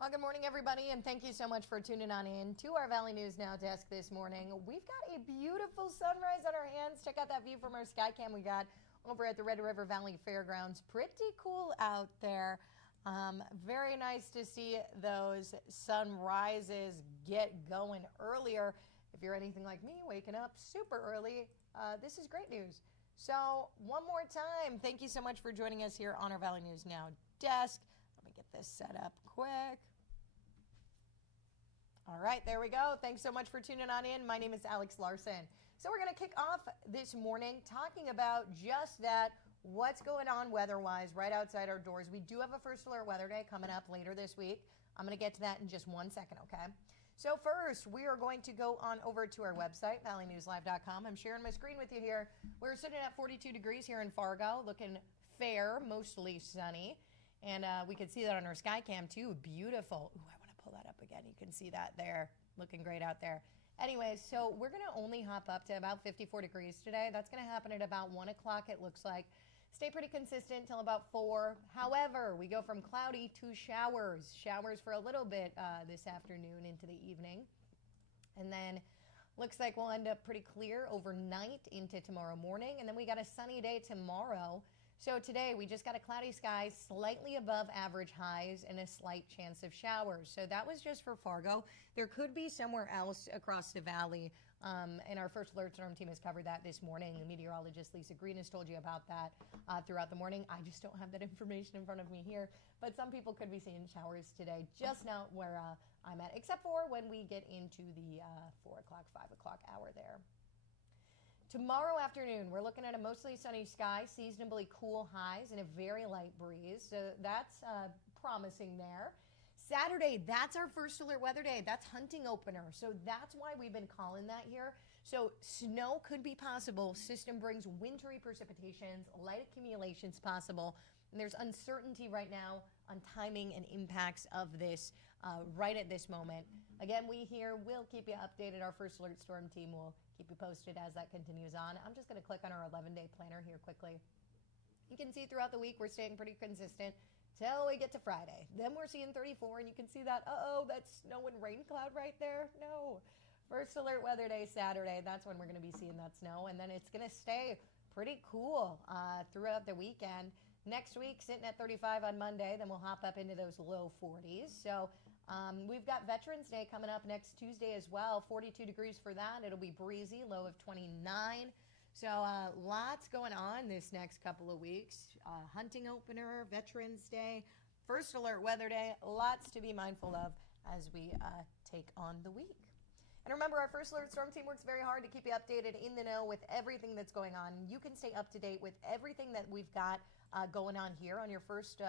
Well, good morning, everybody, and thank you so much for tuning on in to our Valley News Now desk this morning. We've got a beautiful sunrise on our hands. Check out that view from our sky cam we got over at the Red River Valley Fairgrounds. Pretty cool out there. Very nice to see those sunrises get going earlier. If you're anything like me, waking up super early, this is great news. So one more time, thank you so much for joining us here on our Valley News Now desk. Let me get this set up quick. All right, there we go. Thanks so much for tuning on in. My name is Alex Larson. So we're going to kick off this morning talking about just that, what's going on weather-wise right outside our doors. We do have a first alert weather day coming up later this week. I'm going to get to that in just 1 second, okay? So first, we are going to go on over to our website, valleynewslive.com. I'm sharing my screen with you here. We're sitting at 42 degrees here in Fargo, looking fair, mostly sunny. And we can see that on our sky cam too. Beautiful. Ooh, I want to pull that up again. You can see that there. Looking great out there. Anyways, so we're going to only hop up to about 54 degrees today. That's going to happen at about 1 o'clock, it looks like. Stay pretty consistent till about 4. However, we go from cloudy to showers. Showers for a little bit this afternoon into the evening. And then looks like we'll end up pretty clear overnight into tomorrow morning. And then we got a sunny day tomorrow. So today we just got a cloudy sky, slightly above average highs, and a slight chance of showers. So that was just for Fargo. There could be somewhere else across the valley, and our first alert storm team has covered that this morning. The meteorologist Lisa Green has told you about that throughout the morning. I just don't have that information in front of me here, but some people could be seeing showers today, just not where I'm at, except for when we get into the 4 o'clock, 5 o'clock hour there. Tomorrow afternoon, we're looking at a mostly sunny sky, seasonably cool highs, and a very light breeze. So that's promising there. Saturday, that's our first alert weather day. That's hunting opener. So that's why we've been calling that here. So snow could be possible. System brings wintry precipitations, light accumulations possible. And there's uncertainty right now on timing and impacts of this right at this moment. Again, we here will keep you updated. Our first alert storm team will keep you posted as that continues on. I'm just going to click on our 11-day planner here quickly. You can see throughout the week we're staying pretty consistent till we get to Friday. Then we're seeing 34, and you can see that, that snow and rain cloud right there. No. First alert weather day Saturday, that's when we're going to be seeing that snow, and then it's going to stay pretty cool throughout the weekend. Next week, sitting at 35 on Monday, then we'll hop up into those low 40s. So we've got Veterans Day coming up next Tuesday as well, 42 degrees for that. It'll be breezy, low of 29. So lots going on this next couple of weeks. Hunting opener, Veterans Day, first alert weather day, lots to be mindful of as we take on the week. And remember, our first alert storm team works very hard to keep you updated in the know with everything that's going on. You can stay up to date with everything that we've got going on here on your first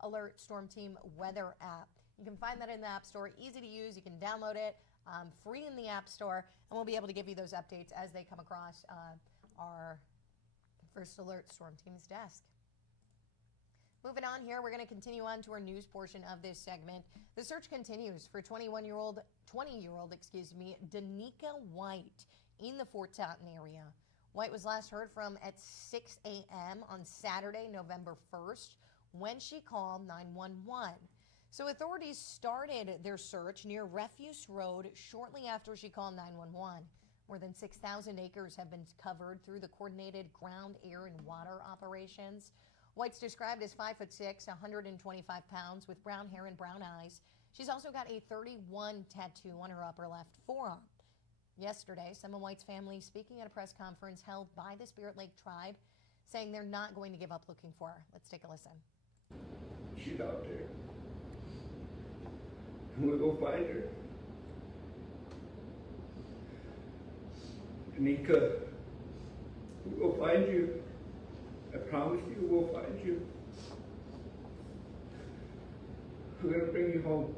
alert storm team weather app. You can find that in the App Store, easy to use. You can download it free in the App Store, and we'll be able to give you those updates as they come across our first alert storm team's desk. Moving on here, we're going to continue on to our news portion of this segment. The search continues for 20-year-old, Danica White in the Fort Totten area. White was last heard from at 6 a.m. on Saturday, November 1st, when she called 911. So authorities started their search near Refuse Road shortly after she called 911. More than 6,000 acres have been covered through the coordinated ground, air, and water operations. White's described as 5'6", 125 pounds, with brown hair and brown eyes. She's also got a 31 tattoo on her upper left forearm. Yesterday, some of White's family speaking at a press conference held by the Spirit Lake tribe, saying they're not going to give up looking for her. Let's take a listen. She's out there. We'll go find her. Danica, we'll go find you. I promise you we'll find you. We're going to bring you home.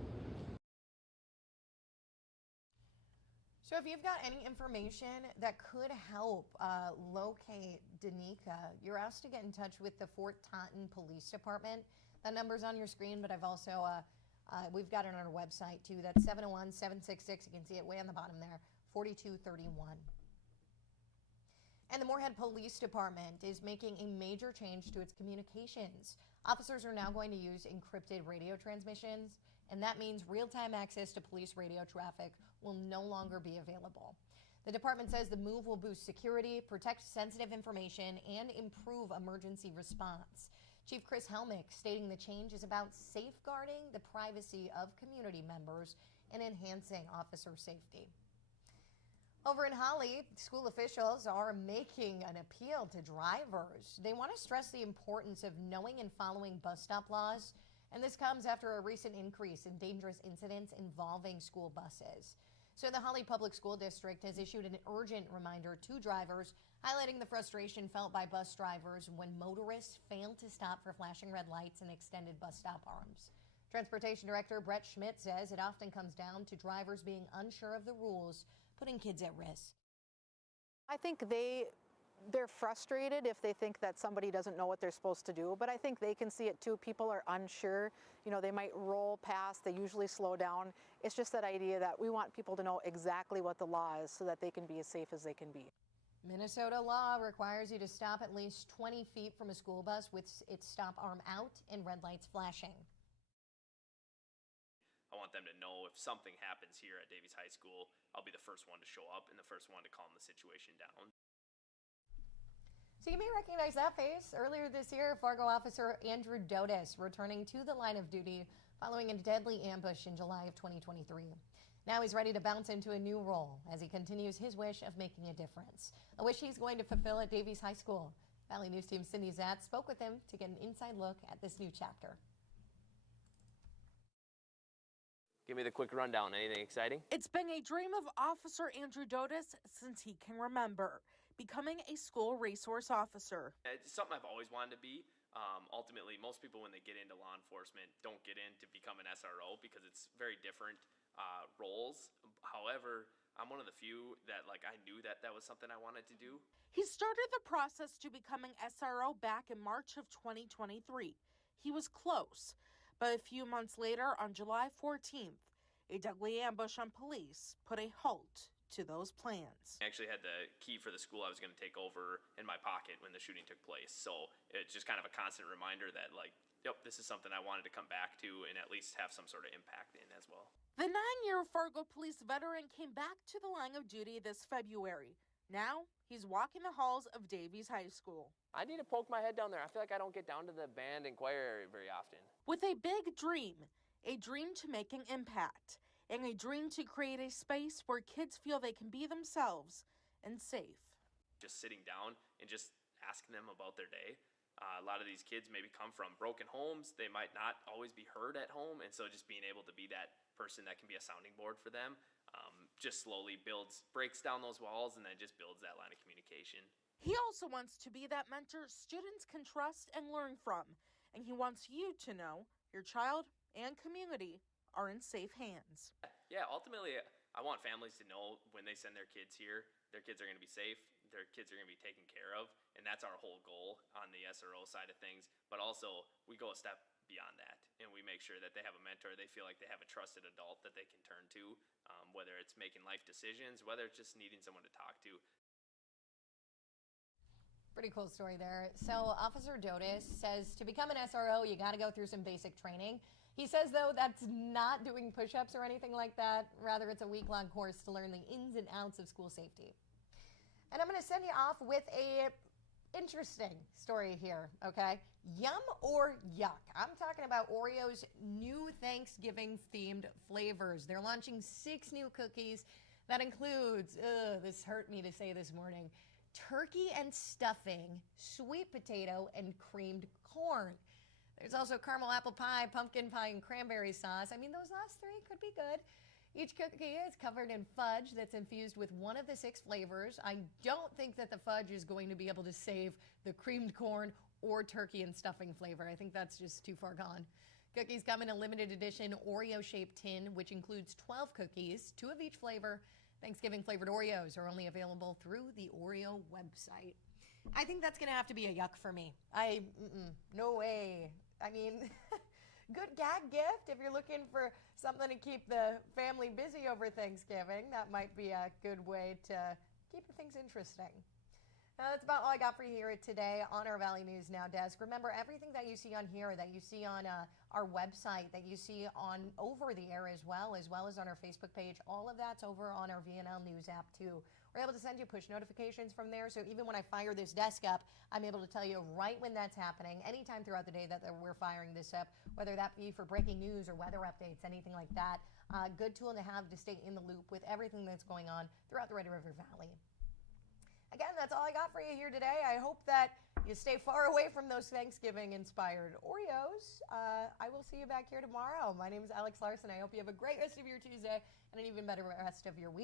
So if you've got any information that could help locate Danica, you're asked to get in touch with the Fort Totten Police Department. That number's on your screen, but I've also, we've got it on our website too. That's 701-766, you can see it way on the bottom there, 4231. And the Moorhead Police Department is making a major change to its communications. Officers are now going to use encrypted radio transmissions and that means real-time access to police radio traffic will no longer be available. The department says the move will boost security, protect sensitive information, and improve emergency response. Chief Chris Helmick stating the change is about safeguarding the privacy of community members and enhancing officer safety. Over in Holly, school officials are making an appeal to drivers. They want to stress the importance of knowing and following bus stop laws, and this comes after a recent increase in dangerous incidents involving school buses. So the Holly Public School District has issued an urgent reminder to drivers, highlighting the frustration felt by bus drivers when motorists fail to stop for flashing red lights and extended bus stop arms. Transportation Director Brett Schmidt says it often comes down to drivers being unsure of the rules, putting kids at risk. I think they're frustrated if they think that somebody doesn't know what they're supposed to do, but I think they can see it too. People are unsure. You know, they might roll past, they usually slow down. It's just that idea that we want people to know exactly what the law is so that they can be as safe as they can be. Minnesota law requires you to stop at least 20 feet from a school bus with its stop arm out and red lights flashing. I want them to know if something happens here at Davies High School, I'll be the first one to show up and the first one to calm the situation down. So you may recognize that face. Earlier this year, Fargo officer Andrew Dotis returning to the line of duty following a deadly ambush in July of 2023. Now he's ready to bounce into a new role as he continues his wish of making a difference, a wish he's going to fulfill at Davies High School. Valley News Team Cindy Zatz spoke with him to get an inside look at this new chapter. Give me the quick rundown. Anything exciting? It's been a dream of Officer Andrew Dotis since he can remember, becoming a school resource officer. It's something I've always wanted to be. Ultimately, most people when they get into law enforcement don't get in to become an SRO because it's very different roles. However, I'm one of the few that I knew that was something I wanted to do. He started the process to becoming SRO back in March of 2023. He was close. But a few months later, on July 14th, a deadly ambush on police put a halt to those plans. I actually had the key for the school I was going to take over in my pocket when the shooting took place. So it's just kind of a constant reminder that, yep, this is something I wanted to come back to and at least have some sort of impact in as well. The 9-year Fargo police veteran came back to the line of duty this February. Now, he's walking the halls of Davies High School. I need to poke my head down there. I feel like I don't get down to the band and choir area very often. With a big dream, a dream to make an impact, and a dream to create a space where kids feel they can be themselves and safe. Just sitting down and just asking them about their day. A lot of these kids maybe come from broken homes. They might not always be heard at home, and so just being able to be that person that can be a sounding board for them just slowly breaks down those walls and then just builds that line of communication. He also wants to be that mentor students can trust and learn from, and he wants you to know your child and community are in safe hands. Yeah, ultimately, I want families to know when they send their kids here, their kids are going to be safe, their kids are going to be taken care of, and that's our whole goal on the SRO side of things. But also, we go a step beyond that, and we make sure that they have a mentor, they feel like they have a trusted adult that they can turn to, whether it's making life decisions, whether it's just needing someone to talk to. Pretty cool story there. So Officer Dotis says to become an SRO, you got to go through some basic training. He says, though, that's not doing push-ups or anything like that. Rather, it's a week-long course to learn the ins and outs of school safety. And I'm going to send you off with a interesting story here, okay? Yum or yuck? I'm talking about Oreo's new Thanksgiving-themed flavors. They're launching 6 new cookies. That includes, this hurt me to say this morning, turkey and stuffing, sweet potato, and creamed corn. There's also caramel apple pie, pumpkin pie, and cranberry sauce. I mean, those last 3 could be good. Each cookie is covered in fudge that's infused with one of the 6 flavors. I don't think that the fudge is going to be able to save the creamed corn or turkey and stuffing flavor. I think that's just too far gone. Cookies come in a limited edition Oreo-shaped tin, which includes 12 cookies, 2 of each flavor. Thanksgiving-flavored Oreos are only available through the Oreo website. I think that's going to have to be a yuck for me. No way. I mean, good gag gift if you're looking for something to keep the family busy over Thanksgiving. That might be a good way to keep things interesting. That's about all I got for you here today on our Valley News Now desk. Remember, everything that you see on here, that you see on our website, that you see on over the air as well as on our Facebook page, all of that's over on our VNL News app too. We're able to send you push notifications from there, so even when I fire this desk up, I'm able to tell you right when that's happening, anytime throughout the day that we're firing this up, whether that be for breaking news or weather updates, anything like that. Good tool to have to stay in the loop with everything that's going on throughout the Red River Valley. Again, that's all I got for you here today. I hope that you stay far away from those Thanksgiving-inspired Oreos. I will see you back here tomorrow. My name is Alex Larson. I hope you have a great rest of your Tuesday and an even better rest of your week.